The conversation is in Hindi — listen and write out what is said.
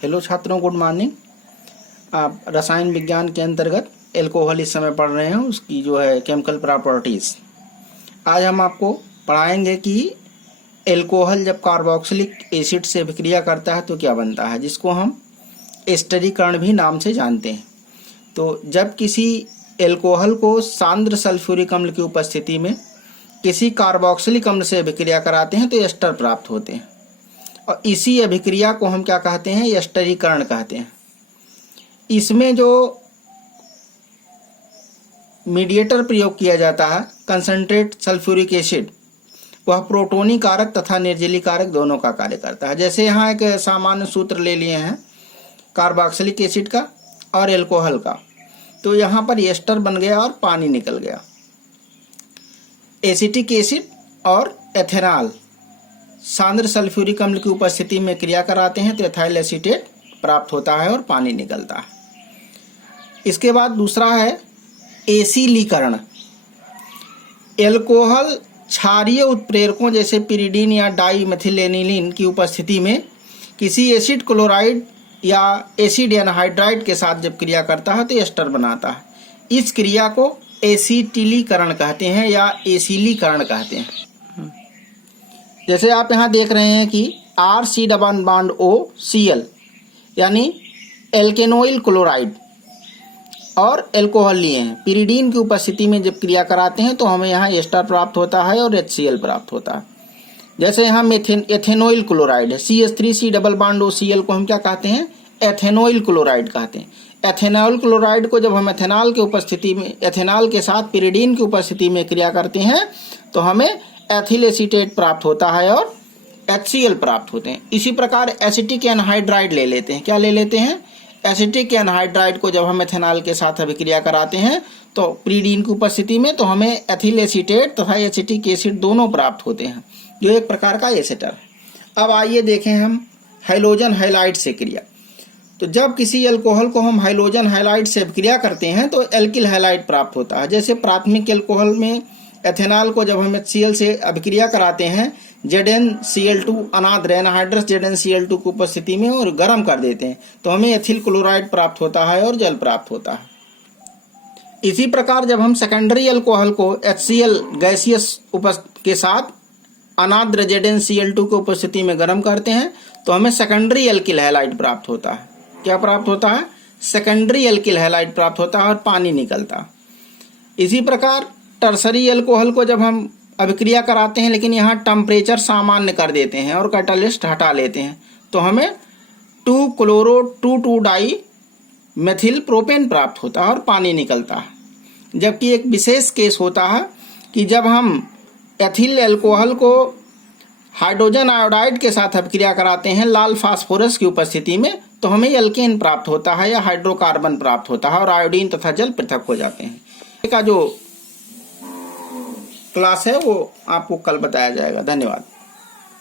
हेलो छात्रों, गुड मॉर्निंग। आप रसायन विज्ञान के अंतर्गत एल्कोहल इस समय पढ़ रहे हैं, उसकी जो है केमिकल प्रॉपर्टीज़। आज हम आपको पढ़ाएंगे कि एल्कोहल जब कार्बोक्सिलिक एसिड से अभिक्रिया करता है तो क्या बनता है, जिसको हम एस्टरीकरण भी नाम से जानते हैं। तो जब किसी एल्कोहल को सांद्र सल्फ्यूरिक अम्ल की उपस्थिति में किसी कार्बोक्सिलिक अम्ल से अभिक्रिया कराते हैं तो एस्टर प्राप्त होते हैं, और इसी अभिक्रिया को हम क्या कहते हैं, एस्टरीकरण कहते हैं। इसमें जो मीडिएटर प्रयोग किया जाता है, कंसंट्रेट सल्फ्यूरिक एसिड, वह प्रोटोनी कारक तथा निर्जली कारक दोनों का कार्य करता है। जैसे यहाँ एक सामान्य सूत्र ले लिए हैं कार्बोक्सिलिक एसिड का और एल्कोहल का, तो यहाँ पर एस्टर बन गया और पानी निकल गया। एसिटिक एसिड और एथेनॉल सांद्र सल्फ्यूरिक अम्ल की उपस्थिति में क्रिया कराते हैं तो एथाइल एसीटेट प्राप्त होता है और पानी निकलता है। इसके बाद दूसरा है एसिलीकरण। एल्कोहल क्षारीय उत्प्रेरकों जैसे पिरिडीन या डाईमेथिलेनिलीन की उपस्थिति में किसी एसिड क्लोराइड या एसिड एनहाइड्राइड के साथ जब क्रिया करता है तो एस्टर बनाता है। इस क्रिया को एसिटिलीकरण कहते हैं या एसिलीकरण कहते हैं। जैसे आप यहाँ देख रहे हैं कि RC⸻O यानी एल्केनोइल क्लोराइड और एल्कोहल लिए हैं। पिरिडीन की उपस्थिति में जब क्रिया कराते हैं तो हमें यहाँ एस्टर प्राप्त होता है और HCl प्राप्त होता है। जैसे यहाँ एथेनोइल क्लोराइड है, CH3C⸻OCl को हम क्या कहते हैं, एथेनोइल क्लोराइड कहते हैं। एथेनॉल क्लोराइड को जब हम एथेनॉल के उपस्थिति में, एथेनॉल के साथ पिरिडीन की उपस्थिति में क्रिया करते हैं तो हमें एथिल एसीटेट प्राप्त होता है और HCl प्राप्त होते हैं। इसी प्रकार एसिटिक एनहाइड्राइड ले लेते हैं। क्या ले लेते हैं, एसिटिक एनहाइड्राइड को जब हम एथेनॉल के साथ अभिक्रिया कराते हैं तो पिरिडीन की उपस्थिति में तो हमें एथिल एसीटेट तथा एसिटिक एसिड दोनों प्राप्त होते हैं, जो एक प्रकार का एसिटर है। अब आइए देखें हम हाइलोजन हैलाइड से क्रिया। तो जब किसी एल्कोहल को हम हाइलोजन हैलाइड से अभिक्रिया करते हैं तो एल्किल हैलाइड प्राप्त होता है। जैसे प्राथमिक एल्कोहल में एथेनॉल को जब हम HCl से अभिक्रिया कराते हैं ZnCl2 अनाद्र एनहाइड्रस ZnCl2 की उपस्थिति में और गर्म कर देते हैं तो हमें एथिल क्लोराइड प्राप्त होता है और जल प्राप्त होता है। इसी प्रकार जब हम सेकेंडरी एल्कोहल को HCl गैसियस के साथ अनाद्र ZnCl2 की उपस्थिति में गर्म करते हैं तो हमें सेकेंडरी एल्किल हैलाइड प्राप्त होता है। क्या प्राप्त होता है, सेकेंडरी एल्किल हैलाइड प्राप्त होता है और पानी निकलता है। इसी प्रकार टर्सरी एल्कोहल को जब हम अभिक्रिया कराते हैं लेकिन यहाँ टेम्परेचर सामान्य कर देते हैं और कैटालिस्ट हटा लेते हैं तो हमें 2-chloro-2,2-डाई मेथिल प्रोपेन प्राप्त होता है और पानी निकलता है। जबकि एक विशेष केस होता है कि जब हम एथिल एल्कोहल को हाइड्रोजन आयोडाइड के साथ अभिक्रिया कराते हैं लाल फास्फोरस की उपस्थिति में तो हमें एल्केन प्राप्त होता है या हाइड्रोकार्बन प्राप्त होता है और आयोडीन तथा जल पृथक हो जाते हैं। इसका जो क्लास है वो आपको कल बताया जाएगा। धन्यवाद।